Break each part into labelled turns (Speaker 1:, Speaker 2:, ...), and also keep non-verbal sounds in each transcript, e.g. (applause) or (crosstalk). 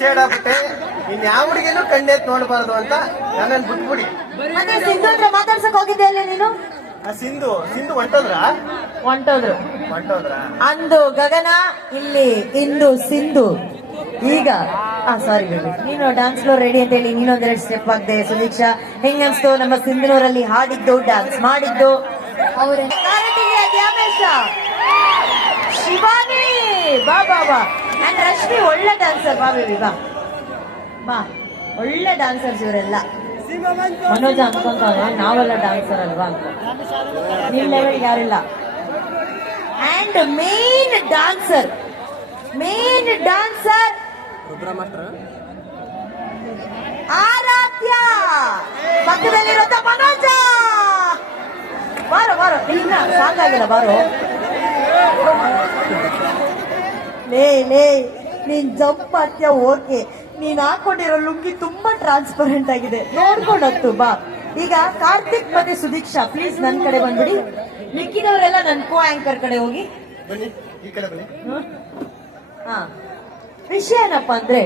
Speaker 1: Side ಆಗ್ಬಿಟ್ಟೆ. ಇನ್ ಯಾವ ಹುಡುಗಿನೂ ಕಣ್ಣೆತ್ ನೋಡಬಾರ್ದು ಅಂತ ನನ್ನ ಬಿಟ್ಬಿಡಿ.
Speaker 2: ಮತ್ತೆ ಸಿಂಧು ಹತ್ರ ಮಾತಾಡ್ಸಕ್ ಹೋಗಿದ್ದೆ ಅಲ್ಲ ನೀನು?
Speaker 1: ಆ ಸಿಂಧು ಸಿಂಧು ಹೊಂಟೋದ್ರ?
Speaker 2: ಹೊಂಟೋದ್ರು.
Speaker 1: ಹೊಂಟೋದ್ರ?
Speaker 2: ಅಂದು ಗಗನ ಇಲ್ಲಿ ಇಂದು ಸಿಂಧು. ಈಗ ಆ ಸಾರಿ ಹೇಳಿ ನೀನು ಡ್ಯಾನ್ಸ್ ಫ್ಲೋರ್ ರೆಡಿ ಅಂತ ಹೇಳಿ ನೀನೊಂದೆರಡು ಸ್ಟೆಪ್ ಆಗ್ದೆ ಸುದೀಕ್ಷಾ. ಹೆಂಗನ್ಸ್ತು? ನಮ್ಮ ಸಿಂಧನೂರಲ್ಲಿ ಹಾಡಿದ್ದು ಡ್ಯಾನ್ಸ್ ಮಾಡಿದ್ದು. ಅವರೇ. ಶಿವಾನಿ! ಬಾ ಬಾ ಬಾ ಅಂಡ್ ರಶ್ಮಿ ಒಳ್ಳೆ ಡ್ಯಾನ್ಸರ್ ಬಾ ಬೇಬಿ ಬಾ ಬಾ ಒಳ್ಳೆ ಡ್ಯಾನ್ಸರ್ಸ್ ಇವರೆಲ್ಲ ಮನೋಜ ಅನ್ಕೊಂತಾನೆ ನಾವೆಲ್ಲ ಡ್ಯಾನ್ಸರ್ ಅಲ್ವಾ ಅಂತ ನಿಮ್ ಲೆವೆಲ್ ಯಾರಿಲ್ಲ and main dancer main dancer Aradhya ಪಕ್ಕದಲ್ಲಿರುವಂತ Manoj ಬಾರೋ ಬಾರೋ ಇನ್ನ ಸಾಂಗ್ ಆಗಿಲ್ಲ ಬಾರೋ ಲೇ ಲೇ ನೀನ್ ಜಂಪ್ ಮಾಡ್ತೀಯ ಓಕೆ ನೀನ್ ಹಾಕೊಂಡಿರೋ ಲುಂಗಿ ತುಂಬಾ ಟ್ರಾನ್ಸ್ಪರೆಂಟ್ ಆಗಿದೆ. ನೋಡ್ಕೊಂಡು ಹತ್ತು ಬಾ. ಈಗ ಕಾರ್ತಿಕ್ ಮತ್ತೆ ಸುದೀಕ್ಷಾ ಪ್ಲೀಸ್ ನನ್ ಕಡೆ ಬಂದ್ಬಿಡಿ. ಮಿಕ್ಕಿದವರೆಲ್ಲ ನನ್ ಕೋ ಆಂಕರ್ ಕಡೆ ಹೋಗಿ ಹಾ. ವಿಷಯ ಏನಪ್ಪ ಅಂದ್ರೆ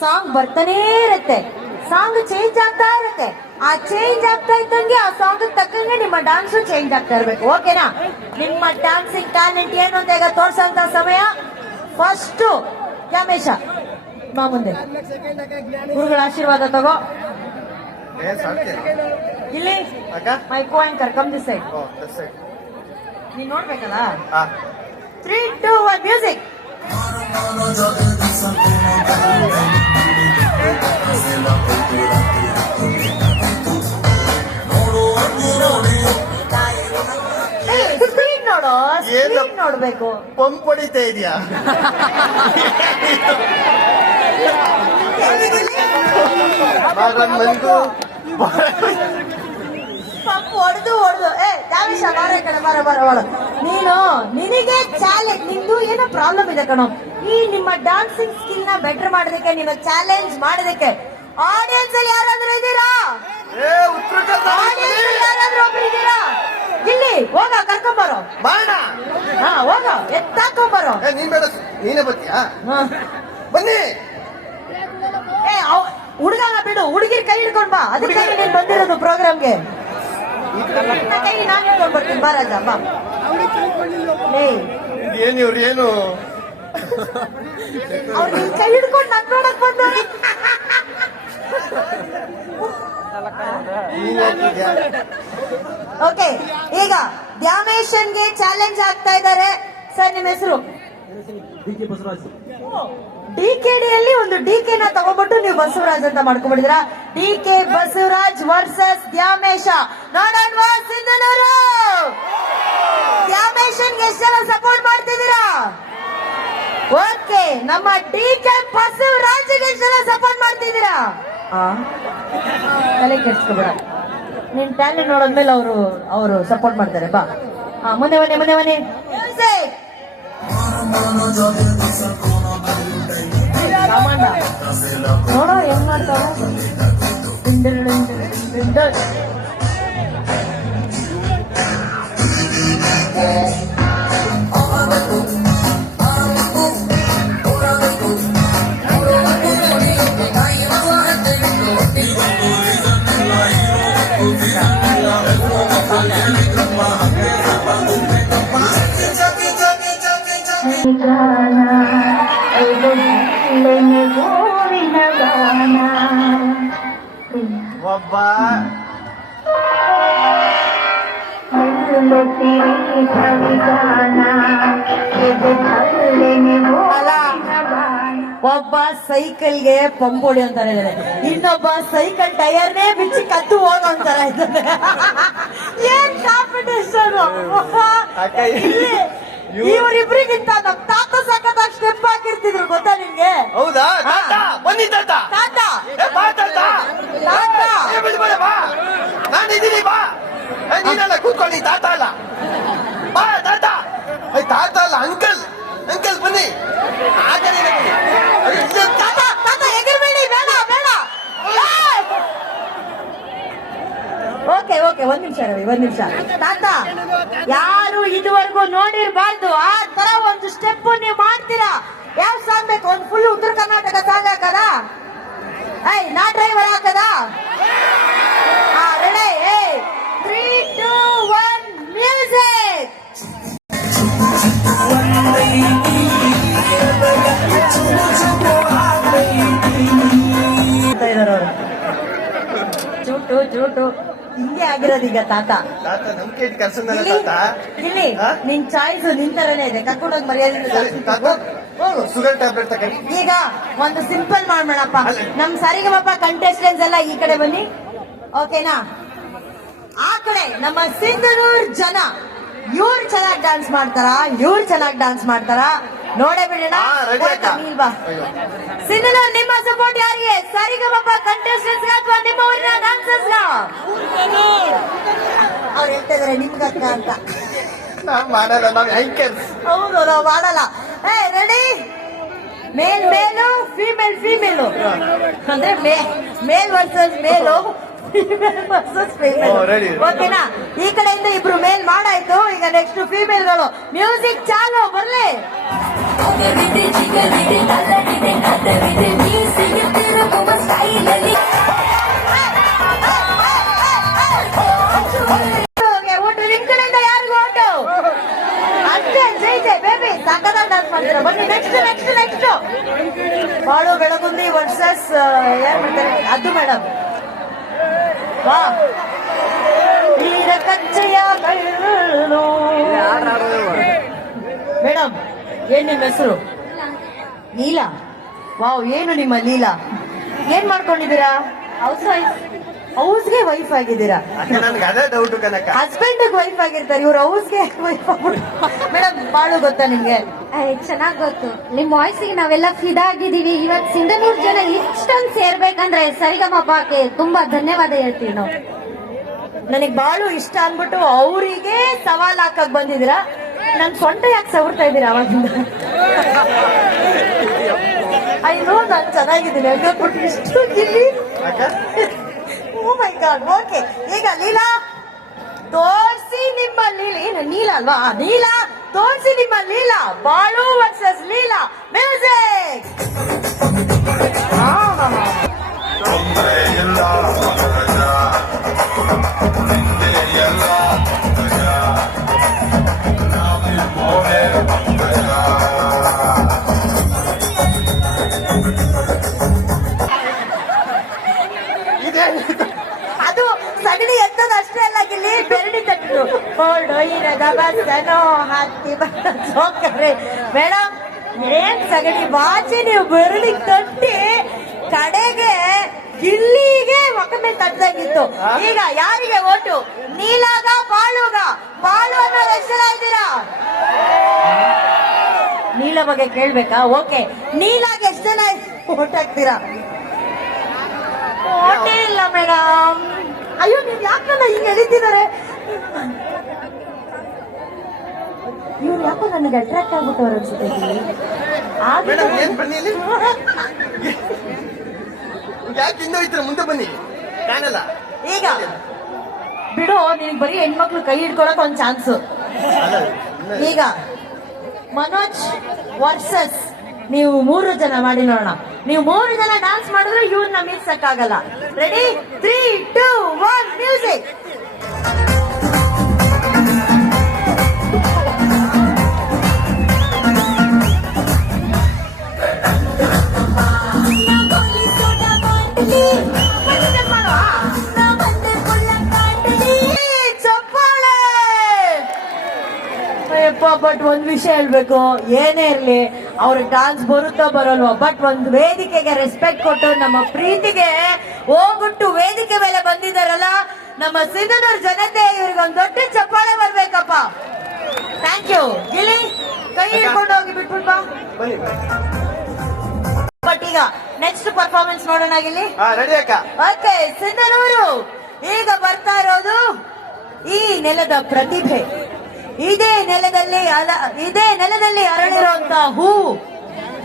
Speaker 2: ಸಾಂಗ್ ಬರ್ತಾನೇ ಇರುತ್ತೆ. ಸಾಂಗ್ ಚೇಂಜ್ ಆಗ್ತಾ ಇರುತ್ತೆ. ಆ ಚೇಂಜ್ ಆಗ್ತಾ ಇದ್ದಂಗೆ ಆ ಸಾಂಗ್ ತಕ್ಕಂಗೆ ನಿಮ್ಮ ಡಾನ್ಸ್ ಚೇಂಜ್ ಆಗ್ತಾ ಇರ್ಬೇಕು ಓಕೆನಾ ನಿಮ್ಮ ಡಾನ್ಸಿಂಗ್ ಟ್ಯಾಲೆಂಟ್ ಏನು ಅಂತ ಈಗ ತೋರ್ಸಂತ ಸಮಯ. ಫಸ್ಟ್ ಯಾಮೇಶ ಬಾ ಮುಂದೆ. ಗುರುಗಳ ಆಶೀರ್ವಾದ ತಗೋ. ಇಲ್ಲಿ ಮೈಕೋ ಆಂಕರ್ ಕಮ್ ದಿಸ್ ಸೈಡ್ ನೀನ್ ನೋಡ್ಬೇಕಲ್ಲ? Three two one music speed ನೋಡು? ಸ್ಪೀಡ್ ನೋಡ್ಬೇಕು.
Speaker 1: ಪಂಪ್ ಹೊಡಿತಾ ಇದೆಯಾ? ಮಂದು
Speaker 2: ಪಾಪ ಹೊಡೆದು ಹೊಡೆದು. ಏ ದಾವಿಶ ಬಾರ ಕಡೆ ಬಾರ ಬಾರ ಬಾರ. ನೀನು ನಿನಗೆ ಚಾಲೆಂಜ್ ನಿಂದು ಏನೋ ಪ್ರಾಬ್ಲಮ್ ಇದೆ ಕಣೋ. ಈ ನಿಮ್ಮ ಡಾನ್ಸಿಂಗ್ ಸ್ಕಿಲ್ನ ಬೆಟರ್ ಮಾಡೋದಕ್ಕೆ ನಿಮ್ಮ ಚಾಲೆಂಜ್ ಮಾಡೋದಕ್ಕೆ ಆಡಿಯನ್ಸ್ ಅಲ್ಲಿ ಯಾರಾದ್ರೂ ಇದ್ದೀರಾ? ಇಲ್ಲಿ ಹೋಗ ಕರ್ಕೊಂಬರೋ
Speaker 1: ಬಾಣ
Speaker 2: ಹಾ ಹೋಗ ಎತ್ತಾಕೊಂಬರೋ
Speaker 1: ಏ ನೀನ್ ಬೇಡ ನೀನೇ ಬರ್ತೀಯಾ?
Speaker 2: ಹಾ.
Speaker 1: ಬನ್ನಿ.
Speaker 2: ಏ ಹುಡುಗನ ಬಿಡು ಹುಡುಗಿರ್ ಕೈ ಹಿಡ್ಕೊಂಡ್ ಬಾ. ಅದಕ್ಕೆ ನೀನ್ ಬಂದಿರೋದು ಪ್ರೋಗ್ರಾಮ್ಗೆ. ಕೈ ನಾನು ಹಿಡ್ಕೊಂಡ್ ಬರ್ತೀನಿ. ಬಾ ರಾಜ ಬಾ.
Speaker 1: ಏನು ಇವ್ರು ಏನು?
Speaker 2: ಅವ್ರು ಕೈ ಹಿಡ್ಕೊಂಡು ನನ್ ನೋಡಕ್ ಬಂದ ಓಕೆ ಈಗ ದ್ಯಾಮೇಶನ್ಗೆ ಚಾಲೆಂಜ್ ಆಗ್ತಾ ಇದ್ದಾರೆ. ಸರ್ ನಿಮ್ಮ ಹೆಸರು? ಡಿ ಕೆ ಡಿಯಲ್ಲಿ ಒಂದು ಡಿ ಕೆ ನ ತಗೊಂಡ್ಬಿಟ್ಟು ನೀವು ಬಸವರಾಜ್ ಅಂತ ಮಾಡ್ಕೊಂಡ್ಬಿಟ್ಟಿದ್ರ D K Basavaraj versus Dyamesha. ನೋಡೋಣ ಸಿಂಧನೂರು ದ್ಯಾಮೇಶನ್ಗೆ ಎಷ್ಟು ಜನ ಸಪೋರ್ಟ್ ಮಾಡ್ತಿದ್ದೀರಾ? ಓಕೆ ನಮ್ಮ ಡಿ ಕೆ ಬಸವರಾಜ್ಗೆ ಎಷ್ಟು ಜನ ಸಪೋರ್ಟ್ ಮಾಡ್ತಿದ್ದೀರಾ? ತಲೆ ಕೆಡ್ಸ್ಕೊಬೇಡ. ನಿನ್ ಟ್ಯಾಲೆಂಟ್ ನೋಡಿದ್ಮೇಲೆ ಅವರು ಅವರು ಸಪೋರ್ಟ್ ಮಾಡ್ತಾರೆ, ಬಾ. ಹಾ ಮುಂದೆ ಮನೆ ಮುಂದೆ ಮನೆ. ನೋಡೋ, ಹೆಂಗ್ ಮಾಡ್ತಾವ
Speaker 1: ಒಬ್ಬ
Speaker 2: ಒಬ್ಬ ಸೈಕಲ್ಗೆ ಪಂಪ್ ಹೊಡಿ ಅಂತಾರೆ ಇನ್ನೊಬ್ಬ ಸೈಕಲ್ ಟೈರ್ನೇ ಬಿಚ್ಚಿ ಕತ್ತು ಹೋಗೋ ಅಂತಾರ ಇದ್ದಾರೆ ಏನ್ ಕಾಂಪಿಟೇಷನ್ ಇವರಿಬ್ರಿಗಿಂತ ನಮ್ಮ ಸಖತ್ತಾಗಿ ಸ್ಟೆಪ್ ಹಾಕಿರ್ತಿದ್ರು ಗೊತ್ತಾ ನಿಮ್ಗೆ
Speaker 1: ಹೌದಾ? ತಾತ ಬನ್ನಿ ತಾತ.
Speaker 2: ತಾತ.
Speaker 1: ಏ ಬಾ ತಾತ.
Speaker 2: ತಾತ.
Speaker 1: ಏ ಬಿಡಿ ಬೇಡ ಬಾ. ನಾನು ಇದೀನಿ ಬಾ. ಏ ನೀನಲ್ಲ ಕೂತ್ಕೊಳ್ಳಿ ತಾತ ಅಲ್ಲ. ಬಾ ತಾತ. ಏ ತಾತ ಅಲ್ಲ ಅಂಕಲ್ ಅಂಕಲ್ ಬನ್ನಿ ಆ ಕಡೆನೇ ಬನ್ನಿ ಅಯ್ಯೋ, ಇಲ್ಲೇ ತಾತ
Speaker 2: ತಾತ ತಾತ ಎಗರ್ಬೇಡಿ ಬೇಡ ಬೇಡ ಓಕೆ ಓಕೆ ಒಂದ್ ನಿಮಿಷ ರವಿ, ಒಂದ್ ನಿಮಿಷ. ತಾತ, ಯಾರು ಇದುವರೆಗೂ ನೋಡಿರ್ಬಾರ್ದು, ಆ ತರ ಒಂದು ಸ್ಟೆಪ್ ನೀವು ಮಾಡ್ತೀರಾ? ಯಾವ ಸಾಂಗ್ ಬೇಕು? ಒಂದು ಫುಲ್ ಉತ್ತರ ಕರ್ನಾಟಕ ಸಾಂಗ್ ಹಾಕದ? ಐ ನಾ ಡ್ರೈವರ್ ಹಾಕದ? ತ್ರೀ ಒನ್ ಚೂಟು ಚೂಟು. ಹಿಂಗೆ ಆಗಿರೋದು ಈಗ ತಾತ.
Speaker 1: ತಾತ ಕರ್ಸಂದಲ್ಲ
Speaker 2: ಇಲ್ಲಿ
Speaker 1: ತಾತ?
Speaker 2: ಇಲ್ಲಿ
Speaker 1: ಹಾ?
Speaker 2: ನಿನ್ ಚಾಯ್ಸ್ ನಿನ್ ತರನೇ ಇದೆ. ಕರ್ಕೊಂಡೋಗಿ ಮರ್ಯಾದೆ
Speaker 1: ಸರಿ ತಾತ?
Speaker 2: ಹೋಗು
Speaker 1: ಶುಗರ್ ಟ್ಯಾಬ್ಲೆಟ್ ತಗೊಂಡು
Speaker 2: ಈಗ ಒಂದು ಸಿಂಪಲ್ ಮಾಡ್ಬೇಡಪ್ಪ.
Speaker 1: ಅಲ್ಲ.
Speaker 2: ನಮ್ ಸರಿಗಮಪ್ಪ ಕಂಟೆಸ್ಟೆಂಟ್ಸ್ ಎಲ್ಲ ಈ ಕಡೆ ಬನ್ನಿ. ಓಕೆನಾ ಆ ಕಡೆ ನಮ್ಮ ಸಿಂಧನೂರ್ ಜನ ಇವ್ರು ಚೆನ್ನಾಗಿ ಡಾನ್ಸ್ ಮಾಡ್ತಾರ? ಇವ್ರು ಚೆನ್ನಾಗಿ ಡಾನ್ಸ್ ಮಾಡ್ತಾರ? ನೋಡೇ ಬಿಡೋಣ ನಿಮ್ಮ ಸಪೋರ್ಟ್ ಯಾರಿಗೆ? ಸರಿಗಮಪ್ಪ ಕಂಟೆಸ್ಟೆಂಟ್ಸ್ ಅಥವಾ ನಿಮ್ಮ ಊರಿನ ಡಾನ್ಸರ್ಸ್ ಅವ್ರು ಹೇಳ್ತಾ ಇದಾರೆ ನಿಮ್ಗಕ್ಕ ಅಂತ.
Speaker 1: ನಾವ್ ಮಾಡಲ್ಲ ನಾವ್ ಹೈಕರ್ಸ್
Speaker 2: ಹೌದು ನಾವು ಮಾಡಲ್ಲ. ಏ ರೆಡಿ ಮೇಲ್ ಮೇಲು ಫೀಮೇಲ್ ಫಿಮೇಲು ಅಂದ್ರೆ male versus male versus female
Speaker 1: ಓ, ready.
Speaker 2: ಓಕೆನಾ ಈ ಕಡೆಯಿಂದ ಇಬ್ರು ಮೇಲ್ ಮಾಡಾಯ್ತು. ಈಗ ನೆಕ್ಸ್ಟ್ ಫಿಮೇಲ್ಗಳು ಮ್ಯೂಸಿಕ್ ಚಾಲು ಬರ್ಲಿ.
Speaker 3: ಒಗವಿದೆ ಜಿಗವಿದೆ ತಲ್ಲವಿದೆ ನದ್ದವಿದೆ ಮೀಸೆಯ ತಿರುಗುವ ಸ್ಟೈಲಲ್ಲಿ
Speaker 2: ಓಕೆ, ಓಟು ನಿಮ್ ಕಡೆಯಿಂದ ಯಾರಿಗೂ ಓಟು ಅಷ್ಟೇ ಜೈ ಜೈ ಬೇಬಿ ಸಕ್ಕದಾಗ ಡಾನ್ಸ್ ಮಾಡ್ತೀರಾ? ಬನ್ನಿ ನೆಕ್ಸ್ಟ್ ನೆಕ್ಸ್ಟ್ ನೆಕ್ಸ್ಟ್ ಬಾಳು ಬೆಳಗುಂದಿ ವರ್ಸಸ್ ಏನ್ ಮಾಡ್ತಾರೆ? ಅದು ಮೇಡಮ್ ವಾ ನೀರ ಕಚ್ಚೆಯ ಕಳ್ಳು ಮೇಡಮ್ ಏನ್ ನಿಮ್ಮ ಹೆಸರು? ಲೀಲಾ. ವಾವ್ ಏನು ನಿಮ್ಮ ಲೀಲಾ? ಏನ್ ಮಾಡ್ಕೊಂಡಿದ್ದೀರಾ? ಹೌಸ್ ವೈಫ್ ಹೌಸ್ಗೆ ವೈಫ್ ಆಗಿದ್ದೀರಾ?
Speaker 1: ನನಗೆ ನನ್ಗೆ ಅದೇ ಡೌಟ್ ಕನಕ
Speaker 2: ಹಸ್ಬೆಂಡ್ ವೈಫ್ ಆಗಿರ್ತಾರೆ ಇವ್ರು ಹೌಸ್ಗೆ ವೈಫ್ ಮೇಡಮ್ ಬಾಳು ಗೊತ್ತಾ ನಿಮ್ಗೆ?
Speaker 4: ಚೆನ್ನಾಗ್ ಗೊತ್ತು. ನಿಮ್ ವಾಯ್ಸಿಗೆ ನಾವೆಲ್ಲ ಫಿದಾ ಆಗಿದೀವಿ ಇವತ್ ಸಿಂಧನೂರ್ ಜನ ಇಷ್ಟೊಂದು ಸೇರ್ಬೇಕಂದ್ರೆ ಸರಿಗಮಪ್ಪಕ್ಕೆ ತುಂಬಾ ಧನ್ಯವಾದ ಹೇಳ್ತೀವಿ ನಾವು.
Speaker 2: ನನಗ್ ಬಾಳು ಇಷ್ಟ ಅನ್ಬಿಟ್ಟು ಅವರಿಗೆ ಸವಾಲ್ ಹಾಕಕ್ ಬಂದಿದ್ದೀರಾ. ನನ್ ಸೊಂಟ ಯಾಕೆ ಸವರ್ತಾ ಇದ್ದೀರಾ ಅವಾಗಿಂದ? (laughs) ಅಯ್ಯೋ ನಾನ್ ಚೆನ್ನಾಗಿದ್ದೀನಿ. ಹಂಗಾಗ್ಬಿಟ್ಟು ಇಷ್ಟು Gilli oh my god okay ಈಗ ಲೀಲಾ, ತೋರ್ಸಿ ನಿಮ್ಮ ಲೀಲ. ಏನು, ನೀಲ ಅಲ್ವಾ? ನೀಲ. ತೋರ್ಸಿ ನಿಮ್ಮ ಲೀಲಾ. ಬಾಳು ವರ್ಸಸ್ ಲೀಲಾ. ಮ್ಯೂಸಿಕ್ ಕೋಲ್ಡ್ ಹೊರಡೊಯ್ಯಿರದ ಗಬಸ್ಸನೋ ಹತ್ತಿ ಬಂದ್ರೆ ಮೇಡಮ್ ಏನ್ ಸಗಣಿ ಬಾಚಿ ನೀವು ಬೆರಡಿ ತಟ್ಟಿ ಕಡೆಗೆ ಇಲ್ಲಿಗೆ ಒಕ್ಕ ಮೇಲೆ ಈಗ ಯಾರಿಗೆ ಓಟು? ನೀಲಾಗ, ಬಾಳುಗ. ಬಾಳು ಅನ್ನೋದು ಎಷ್ಟು ಇದ್ದೀರಾ? ನೀಲ ಬಗ್ಗೆ ಕೇಳ್ಬೇಕಾ? ಓಕೆ. ನೀಲಾಗ ಎಷ್ಟು ಜನ ಓಟ್ ಹಾಕ್ತೀರಾ? ಓಟೇ ಇಲ್ಲ, ಮೇಡಮ್. ಅಯ್ಯೋ, ನೀವ್ ಯಾಕಲ್ಲ ಹಿಂಗ್ ಎಳಿತಿದ್ದಾರೆ? ಇವ್ರು ಯಾಕೋ ನನಗೆ ಅಟ್ರಾಕ್ಟ್ ಆಗ್ಬಿಟ್ಟವ್ರು ಅನ್ಸುತ್ತೆ
Speaker 1: ಯಾಕೆ ಹಿಂದೆ ಹೋಯ್ತೀರ ಮುಂದೆ ಬನ್ನಿ. ಕಾಣಲ್ಲ
Speaker 2: ಈಗ. ಬಿಡು ನಿನಗೆ ಬರೀ ಹೆಣ್ಮಕ್ಳು ಕೈ ಹಿಡ್ಕೊಳಕ್ ಒಂದ್ ಚಾನ್ಸ್ ಈಗ. ಮನೋಜ್ ವರ್ಸಸ್ ನೀವು ಮೂರು ಜನ ಮಾಡಿ ನೋಡೋಣ. ನೀವು ಮೂರು ಜನ ಡಾನ್ಸ್ ಮಾಡಿದ್ರೆ ಇವ್ರನ್ನ ಮೀರ್ಸಕ್ ಆಗಲ್ಲ ready three two one music but ಒಂದ್ ವಿಷಯ ಹೇಳ್ಬೇಕು ಏನೇ ಇರ್ಲಿ ಅವ್ರ ಡಾನ್ಸ್ ಬರುತ್ತೋ ಬರಲ್ವೋ ಬಟ್ ಒಂದ್ ವೇದಿಕೆಗೆ ರೆಸ್ಪೆಕ್ಟ್ ಕೊಟ್ಟು ನಮ್ಮ ಪ್ರೀತಿಗೆ ಹೋಗ್ಬಿಟ್ಟು ವೇದಿಕೆ ಮೇಲೆ ಬಂದಿದಾರಲ್ಲ ನಮ್ಮ ಸಿಂಧನೂರ್ ಜನತೆ ಇವ್ರಿಗೆ ಒಂದ್ ದೊಡ್ಡ ಚಪ್ಪಾಳೆ ಬರ್ಬೇಕಪ್ಪ. ಥ್ಯಾಂಕ್ ಯು ಗಿಳಿ ಕೈ ಹಿಡ್ಕೊಂಡು ಹೋಗಿ ಬಿಟ್ಬಿಟ್ ಬಟ್ ಈಗ ನೆಕ್ಸ್ಟ್ ಪರ್ಫಾರ್ಮೆನ್ಸ್ ನೋಡೋಣ ಗಿಲ್ಲಿ ಓಕೆ ಸಿಂಧನೂರು ಈಗ ಬರ್ತಾ ಇರೋದು ಈ ನೆಲದ ಪ್ರತಿಭೆ. ಇದೇ ನೆಲದಲ್ಲಿ ಅಲ, ಇದೇ ನೆಲದಲ್ಲಿ ಅರಳಿರುವಂತ ಹೂವು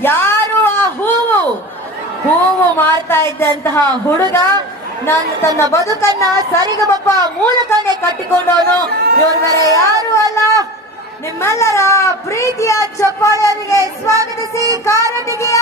Speaker 2: ಯಾರು ಆ ಹೂವು? ಹೂವು ಮಾರ್ತಾ ಇದ್ದಂತಹ ಹುಡುಗ ನನ್ನ ತನ್ನ ಬದುಕನ್ನ ಸರಿಗಬಪ್ಪ ಮೂಲಕನೇ ಕಟ್ಟಿಕೊಂಡವನು. ಬೇರೆ ಯಾರು ಅಲ್ಲ. ನಿಮ್ಮೆಲ್ಲರ ಪ್ರೀತಿಯ ಚಪ್ಪಾಳಿಯವರಿಗೆ ಸ್ವಾಗತಿಸಿ ಕಾರಟಿಗೆಯ